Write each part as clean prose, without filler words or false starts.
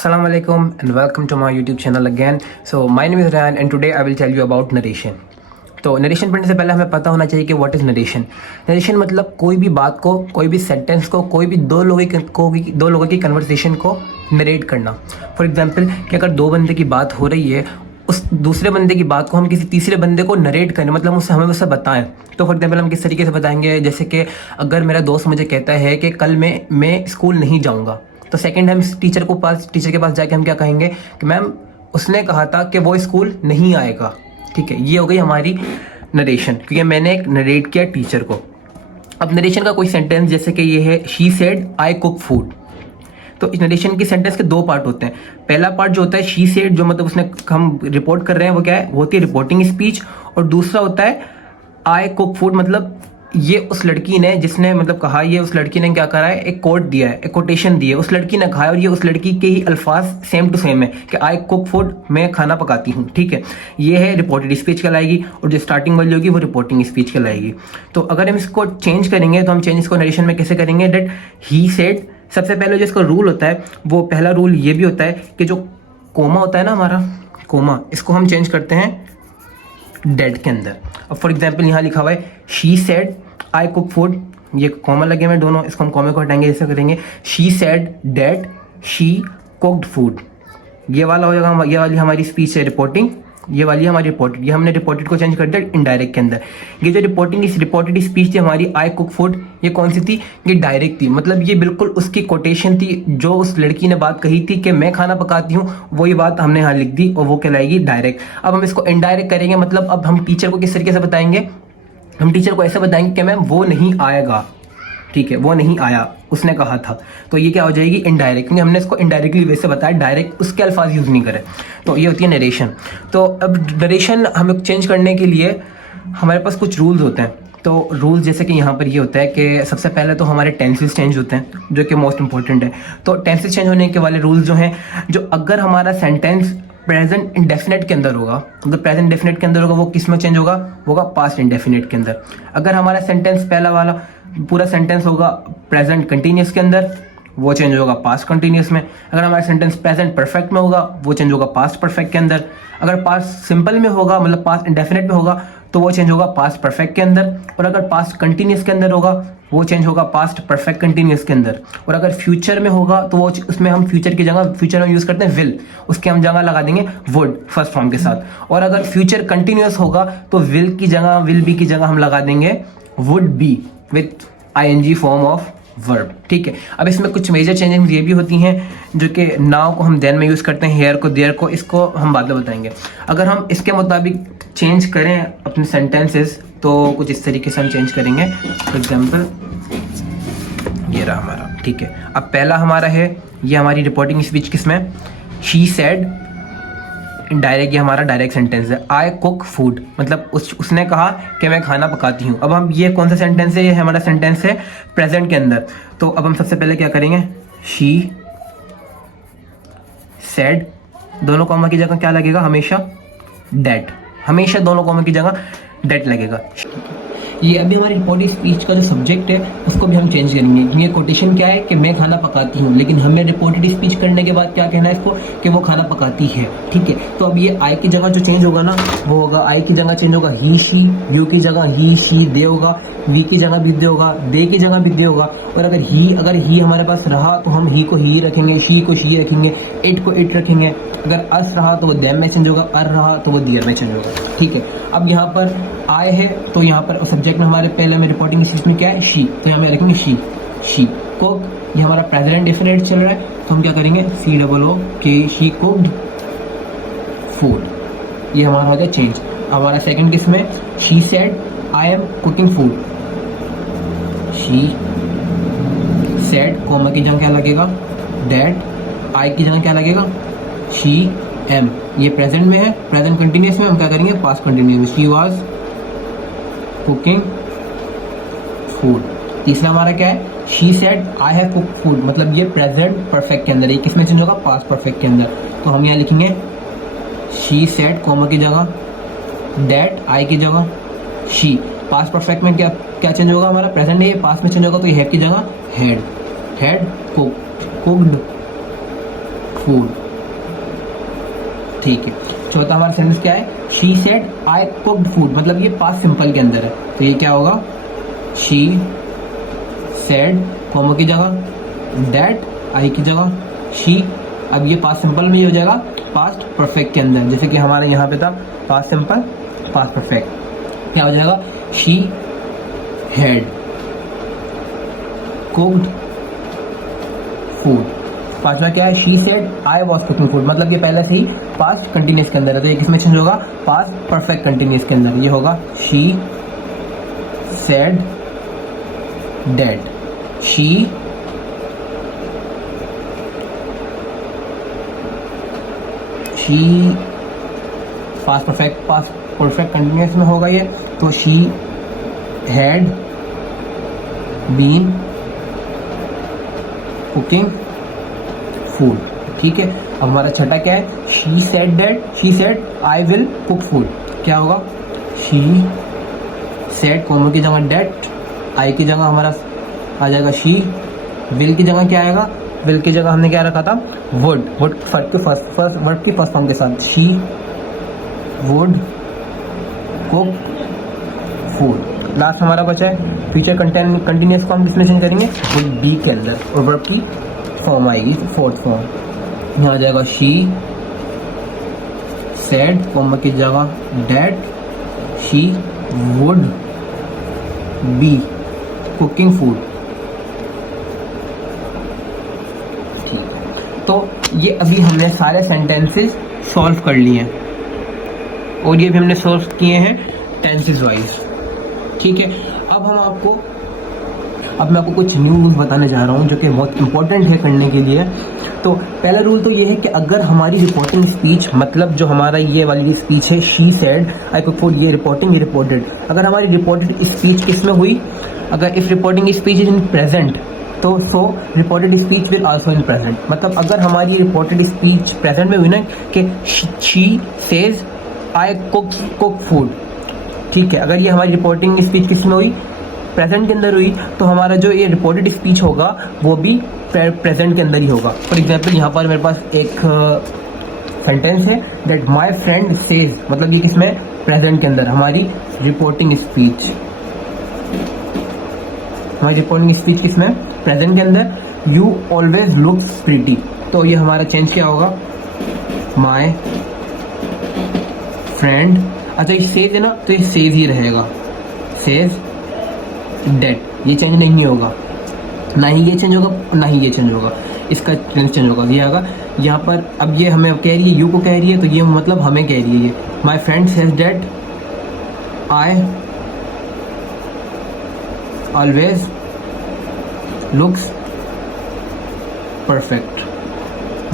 Assalamu alaikum and welcome to my YouTube channel again. So my name is Ryan and today I will tell you about narration. तो narration पढ़ने से पहले हमें पता होना चाहिए कि व्हाट इज़ नरेशन। नरेशन मतलब कोई भी बात को, कोई भी सेंटेंस को, कोई भी दो लोगों की कन्वर्सेशन को नरेट करना। फॉर एग्जांपल कि अगर दो बंदे की बात हो रही है, उस दूसरे बंदे की बात को हम किसी तीसरे बंदे को नरेट करें, मतलब हमें उससे बताएं। तो फॉर एग्जांपल हम किस तरीके से बताएंगे, जैसे कि अगर मेरा दोस्त मुझे कहता है कि कल मैं स्कूल नहीं जाऊँगा, तो सेकेंड हम टीचर के पास जाके हम क्या कहेंगे कि मैम उसने कहा था कि वो स्कूल नहीं आएगा। ठीक है, ये हो गई हमारी नरेशन, क्योंकि मैंने एक नरेट किया टीचर को। अब नरेशन का कोई सेंटेंस जैसे कि ये है, she said I cook food. तो इस नरेशन की सेंटेंस के दो पार्ट होते हैं। पहला पार्ट जो होता है शी सेड, जो मतलब उसने हम रिपोर्ट कर रहे हैं, वो क्या है, वो होती है रिपोर्टिंग स्पीच। और दूसरा होता है आई कुक फूड, मतलब ये उस लड़की ने जिसने मतलब कहा, ये उस लड़की ने क्या करा है, एक कोट दिया है, एक कोटेशन दी है, उस लड़की ने कहा है और ये उस लड़की के ही अल्फाज सेम टू सेम है कि आई कुक फूड, मैं खाना पकाती हूँ। ठीक है, ये है रिपोर्टेड स्पीच कहलाएगी और जो स्टार्टिंग वाली होगी वो रिपोर्टिंग स्पीच कहलाएगी। तो अगर हम इसको चेंज करेंगे तो हम चेंज इसको नरेशन में कैसे करेंगे, डेट ही सेड। सबसे पहले जो इसका रूल होता है, वो पहला रूल ये भी होता है कि जो कोमा होता है ना हमारा कोमा, इसको हम चेंज करते हैं डेट के अंदर। अब फॉर एग्जाम्पल यहाँ लिखा हुआ है she said I cook food, ये कॉमा लगे हुए दोनों, इसको हम कॉमे को हटाएंगे, जैसे करेंगे she said that she cooked food. ये वाला हो जाएगा, ये वाली हमारी स्पीच है रिपोर्टिंग, ये वाली हमारी रिपोर्टेड। ये हमने रिपोर्टेड को चेंज कर दिया इनडायरेक्ट के अंदर। ये जो रिपोर्टेड स्पीच थी हमारी आई कुक फूड, ये कौन सी थी, ये डायरेक्ट थी, मतलब ये बिल्कुल उसकी कोटेशन थी, जो उस लड़की ने बात कही थी कि मैं खाना पकाती हूँ, वही बात हमने यहाँ लिख दी और वो कहलाएगी डायरेक्ट। अब हम इसको इनडायरेक्ट करेंगे, मतलब अब हम टीचर को किस तरीके से बताएंगे, हम टीचर को ऐसे बताएंगे कि मैम वो नहीं आएगा। ठीक है, वो नहीं आया, उसने कहा था। तो ये क्या हो जाएगी, इनडायरेक्ट, क्योंकि हमने इसको इनडायरेक्टली वैसे बताया, डायरेक्ट उसके अल्फाज यूज़ नहीं करे। तो ये होती है नरेशन। तो अब नरेशन हमें चेंज करने के लिए हमारे पास कुछ रूल्स होते हैं। तो रूल्स जैसे कि यहाँ पर ये होता है कि सबसे पहले तो हमारे टेंसेस चेंज होते हैं, जो कि मोस्ट इंपॉर्टेंट है। तो टेंसेस चेंज होने के वाले रूल्स जो हैं, जो अगर हमारा सेंटेंस प्रेजेंट इंडेफिनेट के अंदर होगा, अगर प्रेजेंट इंडेफिनेट के अंदर होगा, वो किस में चेंज होगा पास्ट इंडेफिनेट के अंदर। अगर हमारा सेंटेंस पहला वाला पूरा सेंटेंस होगा प्रेजेंट कंटिन्यूस के अंदर, वो चेंज होगा पास्ट कंटिन्यूस में। अगर हमारा सेंटेंस प्रेजेंट परफेक्ट में होगा, वो चेंज होगा पास्ट परफेक्ट के अंदर। अगर पास्ट सिंपल में होगा, मतलब पास्ट इंडेफिनेट में होगा, तो वो चेंज होगा पास्ट परफेक्ट के अंदर। और अगर पास्ट कंटिन्यूस के अंदर होगा, वो चेंज होगा पास्ट परफेक्ट कंटिन्यूस के अंदर। और अगर फ्यूचर में होगा, तो वो उसमें हम फ्यूचर की जगह, फ्यूचर में यूज करते हैं विल, उसके हम जगह लगा देंगे वुड फर्स्ट फॉर्म के साथ। और अगर फ्यूचर कंटिन्यूस होगा, तो विल की जगह, विल बी की जगह हम लगा देंगे would be with ING form of verb. ठीक है, अब इसमें कुछ मेजर चेंजेस ये भी होती हैं, जो कि नाउ को हम देन में यूज करते हैं, हेयर को देयर को, इसको हम बाद में बताएंगे। अगर हम इसके मुताबिक चेंज करें अपने सेंटेंसेस, तो कुछ इस तरीके से हम चेंज करेंगे। फॉर एग्जाम्पल ये रहा हमारा। ठीक है, अब पहला हमारा है, ये हमारी रिपोर्टिंग स्पीच किसमें, शी सेड डायरेक्ट, ये हमारा डायरेक्ट सेंटेंस है। आई कुक फूड, मतलब उसने कहा कि मैं खाना पकाती हूँ। अब हम, ये कौन सा सेंटेंस है, ये हमारा सेंटेंस है प्रेजेंट के अंदर। तो अब हम सबसे पहले क्या करेंगे, शी सेड, दोनों कॉमा की जगह क्या लगेगा, हमेशा डैट, हमेशा दोनों कॉमा की जगह डैट लगेगा। ये अभी हमारी रिपोर्टिंग स्पीच का जो सब्जेक्ट है उसको भी हम चेंज करेंगे। ये कोटेशन क्या है कि मैं खाना पकाती हूँ, लेकिन हमें रिपोर्टेड स्पीच करने के बाद क्या कहना है इसको, कि वो खाना पकाती है। ठीक है, तो अब ये आई की जगह जो चेंज होगा ना, वो होगा, आई की जगह चेंज होगा ही शी, यू की जगह ही शी दे होगा, वी की जगह भी दे होगा, दे की जगह भी दे होगा। और अगर ही हमारे पास रहा तो हम ही को ही रखेंगे, शी को शी रखेंगे, इट को इट रखेंगे। अगर अस रहा तो वो देम में चेंज होगा, अर रहा तो वो दियर में चेंज होगा। ठीक है, अब यहाँ पर आए है, तो यहाँ पर सब्जेक्ट में हमारे पहले में रिपोर्टिंग स्पीच में क्या है, शी, तो यहाँ में रखेंगे शी कुक। ये हमारा प्रेजेंट इंडेफिनिट चल रहा है, तो हम क्या करेंगे, COO के शी कुक्ड फूड, ये हमारा हो जाए चेंज। हमारा सेकंड किस में, she said I am cooking food, she said comma की जगह क्या लगेगा, डैट, आई की जगह क्या लगेगा, शी एम, ये प्रेजेंट में है, प्रेजेंट कंटिन्यूस में हम क्या करेंगे, पास्ट कंटिन्यूस में, शी वाज कुकिंग फूड। तीसरा हमारा क्या है, she said I have cooked food, मतलब ये प्रेजेंट परफेक्ट के अंदर, ये किसमें चेंज होगा, पास्ट परफेक्ट के अंदर। तो हम यहाँ लिखेंगे शी सेड कॉमा की जगह डैट, आई की जगह शी। पास्ट परफेक्ट में क्या चेंज होगा, हमारा प्रेजेंट है, ये पास्ट में चेंज होगा, तो ये हैव की जगह हैड कुक्ड फूड। ठीक है, चौथा हमारा सेंटेंस क्या है, she said I cooked food, मतलब ये पास्ट सिंपल के अंदर है, तो ये क्या होगा, शी सेड कॉमा की जगह डैट, आई की जगह शी। अब ये पास्ट सिंपल में ये हो जाएगा पास्ट परफेक्ट के अंदर, जैसे कि हमारे यहाँ पे था पास्ट सिंपल पास्ट परफेक्ट, क्या हो जाएगा, शी हैड कुक्ड फूड। पांचवा क्या है, she said I was cooking food, मतलब ये पहले से ही पास्ट कंटिन्यूस के अंदर है, तो ये किसमें चेंज होगा, पास्ट परफेक्ट कंटिन्यूस के अंदर, ये होगा she said that, she past perfect continuous में होगा ये, तो she had been cooking food. ठीक है, अब हमारा छठा क्या है, she said I will cook food, क्या होगा, शी सेड कॉमा की जगह डेट, आई की जगह हमारा आ जाएगा शी, विल की जगह क्या आएगा, विल की जगह हमने क्या रखा था, वुड वर्ड की फर्स्ट फॉर्म के साथ, she would cook food. Last हमारा बचा है फ्यूचर कंटिन्यूस को हम किसमें चेंज करेंगे, वुड बी के अंदर, और वर्ब की फॉर्म आएगी फोर्थ फॉर्म, यहाँ आ जाएगा शी सेड कॉमा की जगह that, she would be cooking food. ठीक है, तो ये अभी हमने सारे सेंटेंसेस सॉल्व कर लिए हैं, और ये भी हमने सॉल्व किए हैं टेंसेस वाइज। ठीक है, अब मैं आपको कुछ न्यू रूल्स बताने जा रहा हूँ जो कि बहुत इंपॉर्टेंट है करने के लिए। तो पहला रूल तो ये है कि अगर हमारी रिपोर्टिंग स्पीच, मतलब जो हमारा ये वाली स्पीच है, she said I cook food, ये रिपोर्टेड, अगर हमारी रिपोर्टेड स्पीच किस में हुई, अगर if reporting speech is in present, तो so reported speech will also in present, मतलब अगर हमारी रिपोर्टेड स्पीच प्रेजेंट में हुई ना कि she says I cook food, ठीक है, अगर ये हमारी रिपोर्टिंग स्पीच किस में हुई, प्रेजेंट के अंदर हुई, तो हमारा जो ये रिपोर्टेड स्पीच होगा वो भी प्रेजेंट के अंदर ही होगा। फॉर एग्जाम्पल यहाँ पर मेरे पास एक सेंटेंस है, दैट माई फ्रेंड सेज, मतलब ये किसमें, प्रेजेंट के अंदर, हमारी रिपोर्टिंग स्पीच किसमें, प्रेजेंट के अंदर, यू ऑलवेज लुक्स प्रीटी, तो ये हमारा चेंज क्या होगा, माई फ्रेंड, अच्छा ये सेज है ना, तो ये सेज ही रहेगा, सेज डेट, ये चेंज नहीं होगा, ना ही ये चेंज होगा ना ही ये चेंज होगा, इसका चेंज होगा, ये आएगा यहाँ पर। अब ये हमें कह रही है, यू को कह रही है, तो ये मतलब हमें कह रही है, ये my friend says that I always looks perfect.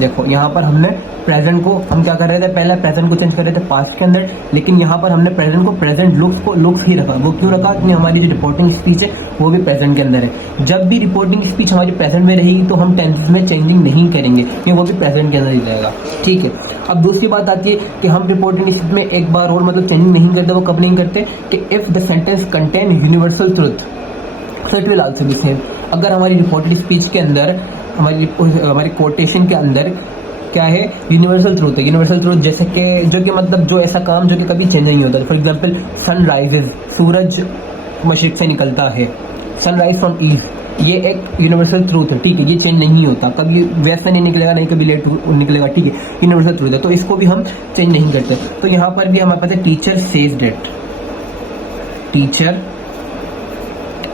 देखो यहाँ पर हमने प्रेजेंट को हम क्या कर रहे थे, पहले प्रेजेंट को चेंज कर रहे थे पास्ट के अंदर, लेकिन यहाँ पर हमने प्रेजेंट को प्रेजेंट लुक्स ही रखा। वो क्यों रखा, क्योंकि हमारी जो रिपोर्टिंग स्पीच है वो भी प्रेजेंट के अंदर है। जब भी रिपोर्टिंग स्पीच हमारी प्रेजेंट में रहेगी तो हम टेंसेस में चेंजिंग नहीं करेंगे, क्योंकि वो भी प्रेजेंट के अंदर ही रहेगा। ठीक है, अब दूसरी बात आती है कि हम रिपोर्टिंग स्पीच में एक बार और मतलब चेंजिंग नहीं करते। वो कब नहीं करते कि if the sentence contain universal truth so it will also be same. अगर हमारी रिपोर्टेड स्पीच के अंदर हमारी कोटेशन के अंदर क्या है, यूनिवर्सल ट्रूथ है। यूनिवर्सल ट्रूथ जैसे कि जो कि मतलब जो ऐसा काम जो कि कभी चेंज नहीं होता। फॉर एग्जांपल सन राइजेज, सूरज मशरिक से निकलता है, सनराइज फ्रॉम ईस्ट, ये एक यूनिवर्सल ट्रूथ है। ठीक है, ये चेंज नहीं होता, कभी वैसा नहीं निकलेगा, नहीं कभी लेट निकलेगा। ठीक है, यूनिवर्सल ट्रूथ है, तो इसको भी हम चेंज नहीं करते। तो यहाँ पर भी हमारे पास है teacher says that, teacher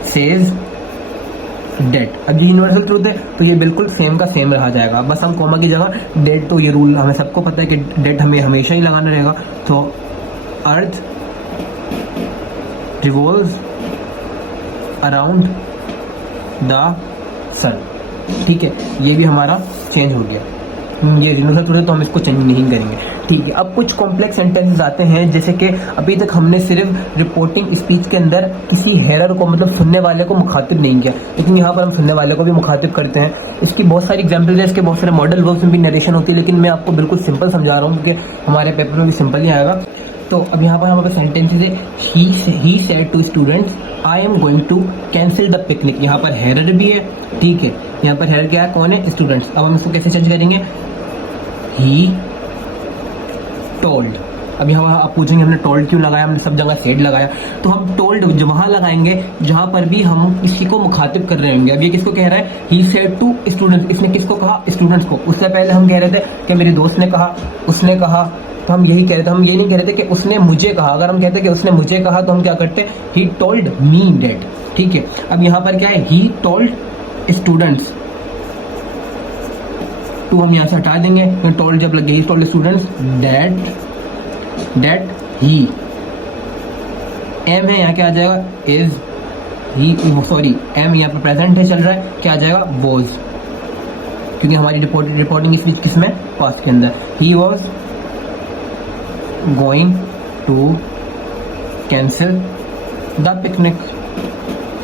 says that. अब ये यूनिवर्सल ट्रूथ है तो ये बिल्कुल सेम का सेम रहा जाएगा, बस हम कॉमा की जगह डेट, तो ये रूल हमें सबको पता है कि डेट हमें हमेशा ही लगाना रहेगा। तो अर्थ रिवॉल्व्स अराउंड द सन। ठीक है, ये भी हमारा चेंज हो गया, ये यूनिवर्सल ट्रूथ है तो हम इसको चेंज नहीं करेंगे। ठीक है, अब कुछ कॉम्प्लेक्स सेंटेंसेस आते हैं, जैसे कि अभी तक हमने सिर्फ रिपोर्टिंग स्पीच के अंदर किसी हेरर को मतलब सुनने वाले को मुखातिब नहीं किया, लेकिन यहाँ पर हम सुनने वाले को भी मुखातिब करते हैं। इसकी बहुत सारी एग्जाम्पल्स है, इसके बहुत सारे मॉडल वर्ब्स में भी नरेशन होती है, लेकिन मैं आपको बिल्कुल सिंपल समझा रहा हूँ क्योंकि हमारे पेपर में भी सिंपल ही आएगा। तो अब यहाँ पर हमारे सेंटेंसेस है, he said to students I am going to cancel the picnic. यहाँ पर हेरर भी है। ठीक है, यहाँ पर हेरर क्या है, कौन है, स्टूडेंट्स। अब हम इसको कैसे चेंज करेंगे, ही टोल्ड। अब यहाँ आप पूछेंगे हमने टोल्ड क्यों लगाया, हमने सब जगह सेड लगाया, तो हम टोल्ड वहाँ लगाएंगे जहाँ पर भी हम किसी को मुखातिब कर रहे होंगे। अब ये किसको कह रहा है, ही सेड टू स्टूडेंट्स, इसने किसको कहा, स्टूडेंट्स को। उससे पहले हम कह रहे थे कि मेरे दोस्त ने कहा, उसने कहा, तो हम यही कह रहे थे, हम ये नहीं कह रहे थे कि उसने मुझे कहा। अगर हम कहते कि उसने मुझे कहा तो हम क्या करते, ही टोल्ड मी दैट, ठीक है। अब यहाँ पर क्या है, ही टोल्ड स्टूडेंट्स, टू हम यहाँ से हटा देंगे, टोल्ड जब लगे, he told students that he, am है यहाँ क्या आ जाएगा, इज ही, सॉरी एम यहाँ पर प्रेजेंट है चल रहा है, क्या आ जाएगा, वॉज, क्योंकि हमारी रिपोर्टिंग स्पीच किसमें, पास्ट के अंदर। He was going to cancel the picnic,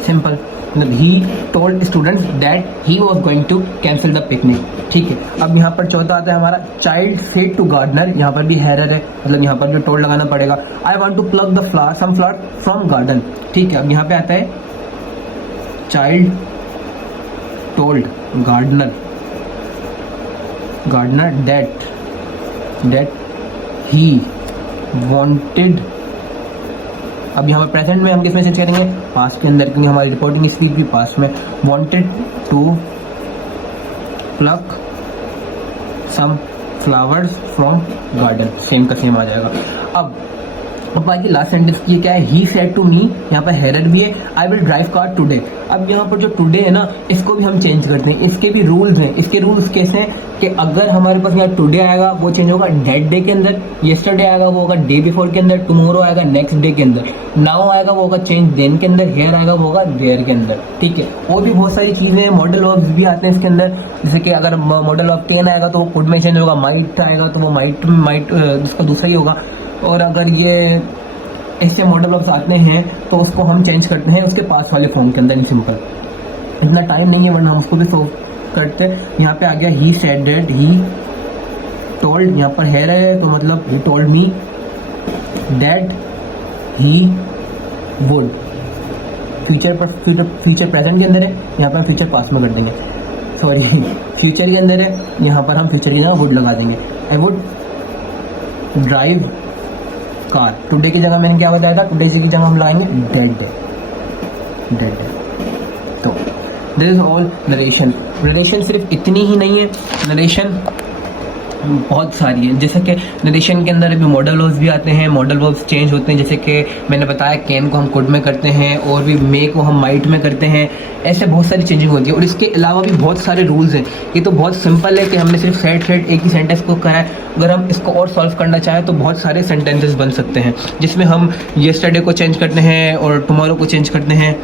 simple. He told students that he was going to cancel the picnic, ठीक है। अब यहाँ पर चौथा आता है हमारा, चाइल्ड सेड टू गार्डनर, यहाँ पर भी हेरर है, मतलब यहाँ पर जो टोल्ड लगाना पड़ेगा। I want to plug the flower, some flower from garden, ठीक है। अब यहाँ पे आता है, child told gardener that he wanted. अब यहाँ पर प्रेजेंट में हम किसमें चेंज करेंगे, पास्ट के अंदर, क्योंकि हमारी रिपोर्टिंग स्पीच भी पास्ट में। Wanted to pluck some flowers from garden, same का सेम आ जाएगा। अब बाकी लास्ट सेंटेंस की क्या है, ही सेड टू मी, यहाँ पर हेरर भी है, I will drive car today. अब यहाँ पर जो टुडे है ना, इसको भी हम चेंज करते हैं, इसके भी रूल्स हैं। इसके रूल्स कैसे हैं कि अगर हमारे पास यहाँ टुडे आएगा वो चेंज होगा डेट डे के अंदर, येस्टरडे आएगा वो होगा डे बिफोर के अंदर, टुमारो आएगा नेक्स्ट डे के अंदर, नाउ आएगा वो होगा चेंज देन के अंदर, हेयर आएगा वो होगा देयर के अंदर, ठीक है। और भी बहुत सारी चीजें हैं, मॉडल वर्ब्स भी आते हैं इसके अंदर, जैसे कि अगर मॉडल वर्ब कैन आएगा तो वो कुड में चेंज होगा, माइट आएगा तो वो माइट उसका दूसरा ही होगा। और अगर ये ऐसे मॉडल वर्ब्स आते हैं तो उसको हम चेंज करते हैं उसके पास वाले फॉर्म के अंदर, सिंपल। इतना टाइम नहीं है वरना हम उसको भी सॉल्व करते। यहाँ पे आ गया, he said that he told, यहाँ पर हेयर है तो मतलब he told me that he would. Future present के अंदर है, यहाँ पर हम फ्यूचर पास्ट में कर देंगे, सॉरी फ्यूचर के अंदर है, यहाँ पर हम फ्यूचर की जगह वुड लगा देंगे। I would drive car, today की जगह मैंने क्या बताया था, टुडे की जगह हम लगाएंगे डेड डे। तो this is all narration. Narration सिर्फ इतनी ही नहीं है, नरेशन बहुत सारी है। जैसे कि नरेशन के अंदर भी मॉडल वर्ब्स भी आते हैं, मॉडल वर्ब्स चेंज होते हैं, जैसे कि मैंने बताया कैन को हम कुड में करते हैं, और भी मे को हम माइट में करते हैं, ऐसे बहुत सारी चेंजिंग होती है। और इसके अलावा भी बहुत सारे रूल्स हैं। ये तो बहुत सिंपल है कि हमने सिर्फ सेड एक ही सेंटेंस को करा है। अगर हम इसको और सॉल्व करना चाहें तो बहुत सारे सेंटेंसेस बन सकते हैं, जिसमें हम येस्टरडे को चेंज करते हैं और टुमारो को चेंज करते हैं,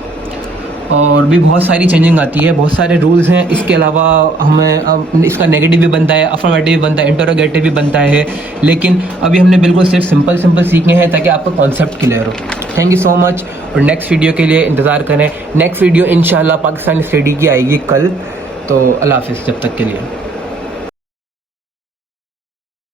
और भी बहुत सारी चेंजिंग आती है, बहुत सारे रूल्स हैं। इसके अलावा हमें इसका नेगेटिव भी बनता है, अफर्मेटिव भी बनता है, इंटरोगेटिव भी बनता है, लेकिन अभी हमने बिल्कुल सिर्फ सिंपल सीखे हैं ताकि आपको कॉन्सेप्ट क्लियर हो। थैंक यू सो मच, और नेक्स्ट वीडियो के लिए इंतज़ार करें। नेक्स्ट वीडियो इंशाल्लाह पाकिस्तानी स्टडी की आएगी कल, तो अल्लाह हाफिज़ जब तक के लिए।